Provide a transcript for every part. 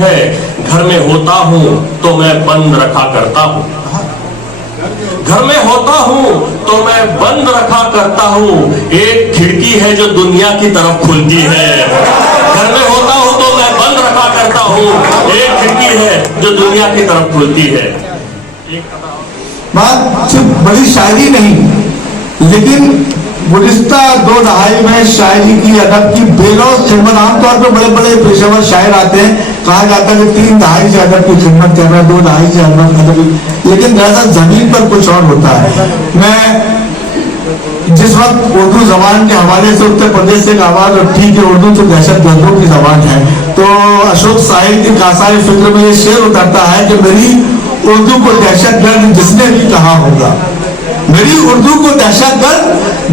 है। घर में होता हूँ तो मैं बंद रखा करता हूँ, घर में होता हूँ तो मैं बंद रखा करता हूँ। एक खिड़की है जो दुनिया की तरफ खुलती है। घर में होता हूँ तो मैं बंद रखा करता हूँ, एक खिड़की है जो दुनिया की तरफ खुलती है। बात सिर्फ बड़ी शायरी नहीं, लेकिन गुज़िश्ता 2 दहाई में शायरी की, अदब की बेलौस खिदमत। आमतौर पर बड़े बड़े पेशेवर शायर आते हैं, कहा जाता है कि 3 दहाई से अदब की खिदमत कर रहे हैं, 2 दहाई से अदब, लेकिन दरअसल जमीन पर कुछ और होता है। मैं जिस वक्त उर्दू जबान के हवाले से उत्तर प्रदेश से एक आवाज उठी कि उर्दू तो दहशत गर्दों की जबान है, तो अशोक साहिल की कासाई फिक्र में ये शेर उतरता है कि मेरी उर्दू को दहशत गर्द जिसने भी कहा होगा, मेरी उर्दू को दहशतगर्द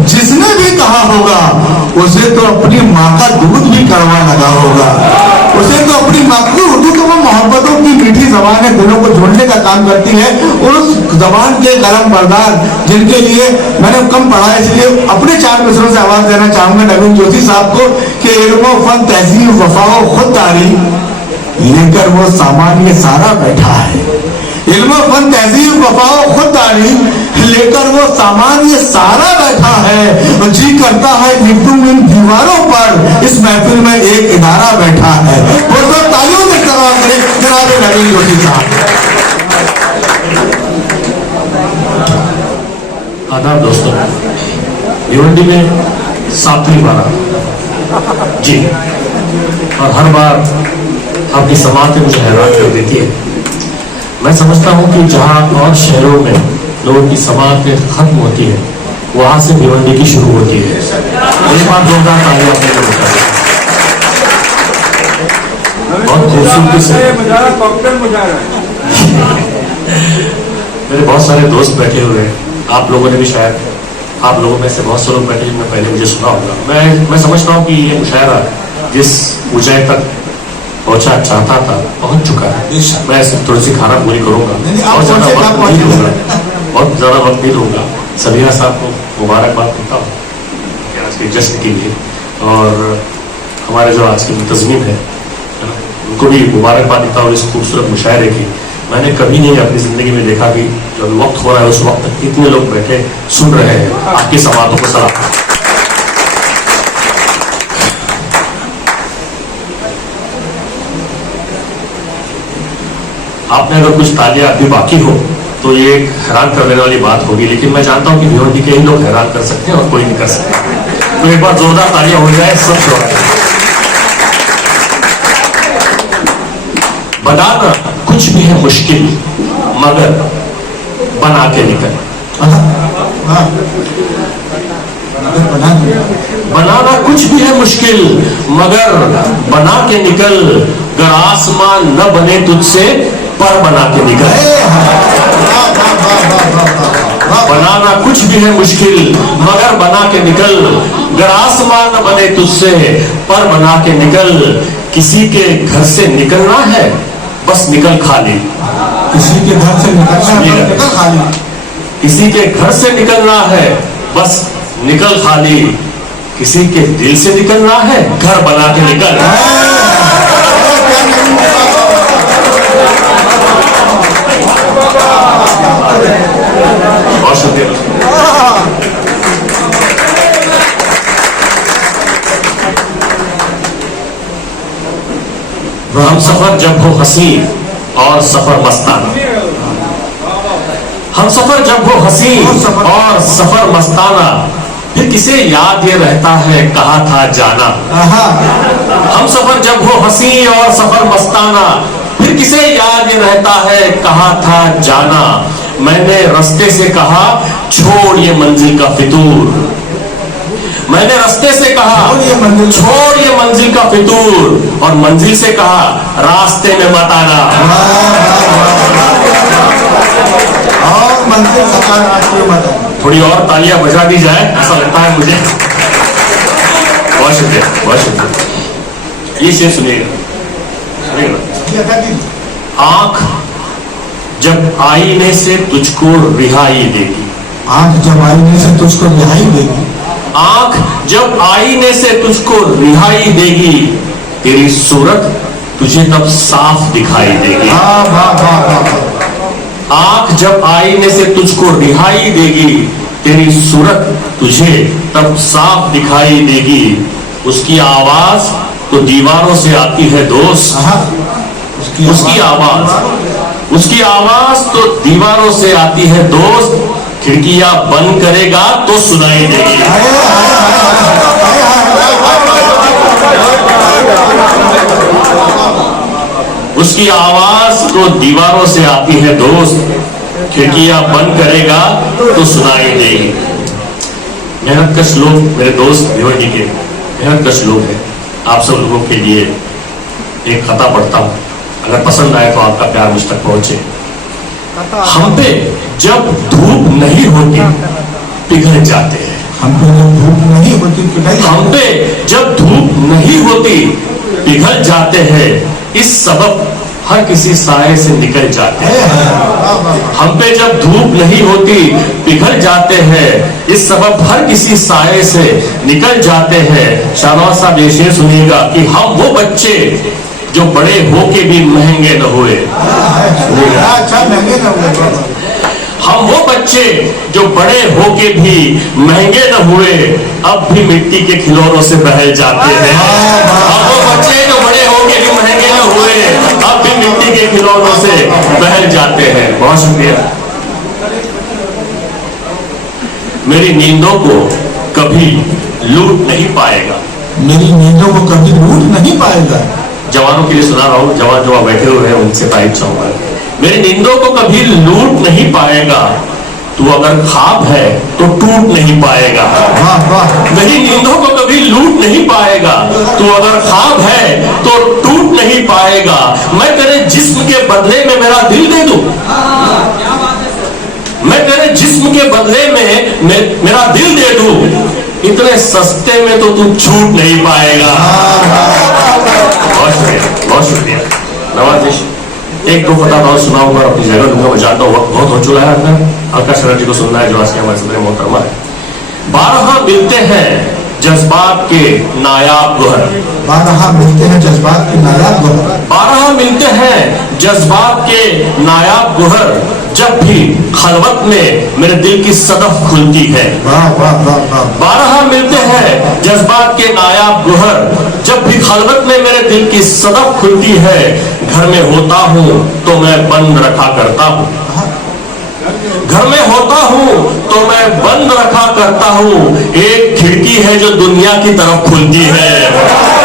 जिसने भी कहा होगा, उसे तो अपनी माँ का दूध भी कड़वा लगा होगा। उसे तो अपनी माँ की उर्दू तो वो मोहब्बतों की मीठी जबान है, दिलों को जोड़ने का काम करती है। और उस जबान के कलम बरदार जिनके लिए मैंने कम पढ़ा है, इसलिए अपने 4 मिसरों से आवाज देना चाहूंगा नवीन जोशी साहब को कि इल्म फन तहजीब वफा खुददारी लेकर वो सामान ये सारा बैठा है। इल्म फन तहजीब वफा खुददारी लेकर वो सामान ये सारा बैठा है, और जी करता है लिखूं इन दीवारों पर, इस महफिल में एक इदारा बैठा है। वो तो तालियों से जनाब नवीन जोशी साहब। आदाब दोस्तों, भिवंडी में 7वीं बार जी, और हर बार आपकी समात मुझे हैरान कर देती है। मैं समझता हूँ कि जहाँ और शहरों में लोगों की समात खत्म होती है, वहां से भिवंडी की शुरू होती है। एक बार जोरदार तालियां आपने बताया, बहुत खूबसूरती से। मेरे बहुत सारे दोस्त बैठे हुए हैं, आप लोगों ने भी शायद, आप लोगों में से बहुत से लोग बैठे जिन्होंने पहले मुझे सुना होगा। मैं समझता हूँ कि ये मुशायरा जिस ऊंचाई तक पहुंचा चाहता था पहुंच चुका है। मैं सिर्फ थोड़ी सी खाना पूरी करूंगा, बहुत ज्यादा वक्त नहीं लूंगा, बहुत ज्यादा वक्त नहीं लूंगा। सबीना साहब को मुबारकबाद करता हूँ आज के जश्न के लिए, और हमारे जो आज के मुंतज़मीन है उनको भी मुबारकबाद देता हूँ इस खूबसूरत मुशायरे की। मैंने कभी नहीं अपनी जिंदगी में देखा कि जब वक्त हो रहा है उस वक्त तक इतने लोग बैठे सुन रहे हैं आपकी समातों को। सलाम। आपने अगर कुछ तालियां अभी बाकी हो तो ये एक हैरान कर देने वाली बात होगी, लेकिन मैं जानता हूं कि भिवंडी के ही लोग हैरान कर सकते हैं और कोई नहीं कर सकता। तो एक बार जोरदार तालियां हो जाए सब जोड़ा। बनाना कुछ भी है मुश्किल, मगर बना के निकल। बनाना कुछ भी है मुश्किल, मगर बना के निकल। गर आसमान न बने तुझसे, पर बना के निकल। बनाना कुछ भी है मुश्किल, मगर बना के निकल। गर आसमान न बने तुझसे, पर बना के निकल। किसी के घर से निकलना है, बस निकल खाली। किसी के घर से निकलना है खाली, किसी के घर से निकलना है, बस निकल खाली। किसी के दिल से निकलना है, घर बना के निकल। बहुत शुक्रिया। हम सफर जब हो हंसी और सफर मस्ताना, हम सफर जब हो हंसी और सफर मस्ताना, फिर किसे याद ये रहता है कहा था जाना। हम सफर जब हो हंसी और सफर मस्ताना, फिर किसे याद ये रहता है कहा था जाना। मैंने रास्ते से कहा छोड़ ये मंजिल का फितूर, मैंने रास्ते से कहा छोड़ ये मंजिल का फितूर, और मंजिल से कहा रास्ते में मत आना। और मंजिल से कहा रास्ते में मत आना। थोड़ी और तालियां बजा दी जाए, ऐसा लगता है मुझे। बहुत शुक्रिया, बहुत शुक्रिया। ये शेर सुनिएगा। आंख जब आईने से तुझको रिहाई देगी, आंख जब आईने से तुझको रिहाई देगी, आंख जब आईने से तुझको रिहाई देगी, तेरी सूरत तुझे तब साफ दिखाई देगी। आंख जब आईने से तुझको रिहाई देगी, तेरी सूरत तुझे तब साफ दिखाई देगी। उसकी आवाज तो दीवारों से आती है दोस्त, उसकी आवाज तो दीवारों से आती है दोस्त, खिड़कियां बंद करेगा तो सुनाई देगी। उसकी आवाज तो दीवारों से आती है दोस्त, खिड़कियां बंद करेगा तो सुनाई देगी। मेहनतकश लोग, मेरे दोस्त भिवर जी के मेहनतकश लोग हैं। आप सब लोगों के लिए एक खता पढ़ता हूं, अगर पसंद आए तो आपका प्यार मुझ तक पहुंचे। हम पे जब धूप नहीं होती पिघल जाते हैं, हम पे जब धूप नहीं होती हम पे जब धूप नहीं होती पिघल जाते हैं, इस सबब हर किसी साए से निकल जाते हैं। हम पे जब धूप नहीं होती पिघल जाते हैं, इस सबब हर किसी साए से निकल जाते हैं। शाहनवाज साहब ये शेर सुनिएगा कि हम वो बच्चे जो बड़े होके भी महंगे न हुए। हम वो बच्चे जो बड़े होके भी महंगे न हुए, अब भी मिट्टी के खिलौनों से बहल जाते हैं। हम वो बच्चे जो बड़े होके भी महंगे न हुए, अब भी मिट्टी के खिलौनों से बहल जाते हैं। बहुत शुक्रिया। मेरी नींदों को कभी लूट नहीं पाएगा, मेरी नींदों को कभी लूट नहीं पाएगा। जवानों के लिए सुना रहा हूं, जवान जो बैठे हुए हैं उनसे तारीफ चाहूंगा। मेरी नींदों को कभी लूट नहीं पाएगा, तू अगर ख्वाब है तो टूट नहीं पाएगा। मेरी नींदों को कभी लूट नहीं पाएगा, तू अगर ख्वाब है तो टूट नहीं पाएगा। मैं तेरे जिस्म के बदले में मेरा दिल दे दूं, मैं तेरे जिस्म के बदले में मेरा दिल दे दूं, इतने सस्ते में तो तू छूट नहीं पाएगा। बहुत शुक्रिया, बहुत शुक्रिया। नवाज एक दो फता और सुनाऊंगा, अपनी जगह दूंगा। मैं जानता हूँ वक्त बहुत हो चुका है अपना। आकाश शरण जी को सुनना है जो आज के हमारे सदर मोहतरमा है। 12 मिलते हैं जज्बात के नायाब गोहर, 12 मिलते हैं जज्बात के नायाब गोहर, 12 मिलते हैं जज्बात के नायाब गोहर, जब भी खलवत में मेरे दिल की सदफ खुलती है। 12 मिलते हैं जज्बात के नायाब गोहर, जब भी खलवत में मेरे दिल की सदफ खुलती है। घर में होता हूँ तो मैं बंद रखा करता हूँ, घर में होता हूँ तो मैं बंद रखा करता हूँ। एक खिड़की है जो दुनिया की तरफ खुलती है।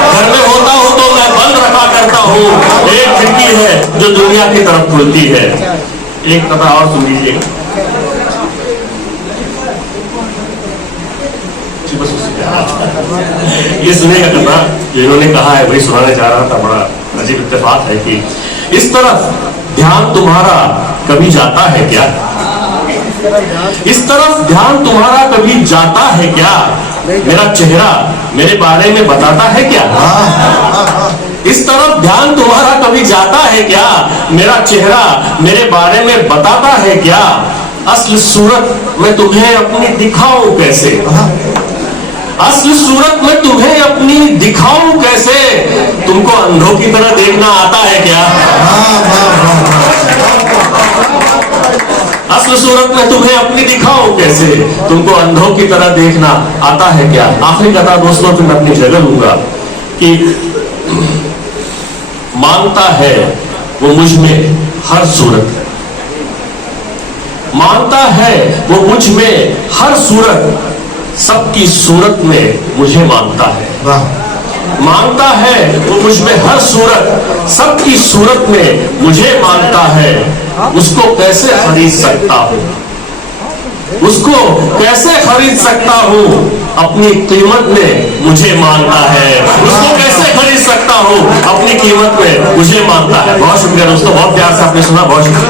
घर में होता हूँ तो मैं बंद रखा करता हूँ, एक खिड़की है जो दुनिया की तरफ खुलती है। एक कथा और सुन लीजिए। ये सुनेगा कथा जो इन्होंने कहा है वही सुनाने जा रहा था। बड़ा अजीब इत्तेफाक है कि इस तरफ ध्यान तुम्हारा कभी जाता है क्या, इस तरफ ध्यान तुम्हारा कभी जाता है क्या, मेरा चेहरा मेरे बारे में बताता है क्या। इस तरफ ध्यान तुम्हारा कभी जाता है क्या, मेरा चेहरा मेरे बारे में बताता है क्या। असल सूरत मैं तुम्हें अपनी दिखाऊं कैसे, असल सूरत मैं तुम्हें अपनी दिखाऊं कैसे, तुमको अंधों की तरह देखना आता है क्या। असल सूरत में तुम्हें अपनी दिखाऊं कैसे, तुमको अंधों की तरह देखना आता है क्या। आखिरी कथा दोस्तों फिर मैं अपनी जगह लूंगा कि मांगता है वो मुझ में हर सूरत, मांगता है वो मुझ में हर सूरत, सबकी सूरत में मुझे मांगता है। मांगता है वो मुझ में हर सूरत, सबकी सूरत में मुझे मांगता है। उसको कैसे खरीद सकता हूँ, उसको कैसे खरीद सकता हूँ, अपनी कीमत में मुझे मांगता है। उसको कैसे खरीद सकता हूँ, अपनी कीमत में मुझे मांगता है। बहुत शुक्रिया दोस्तों, बहुत प्यार से आपने सुना, बहुत शुक्रिया।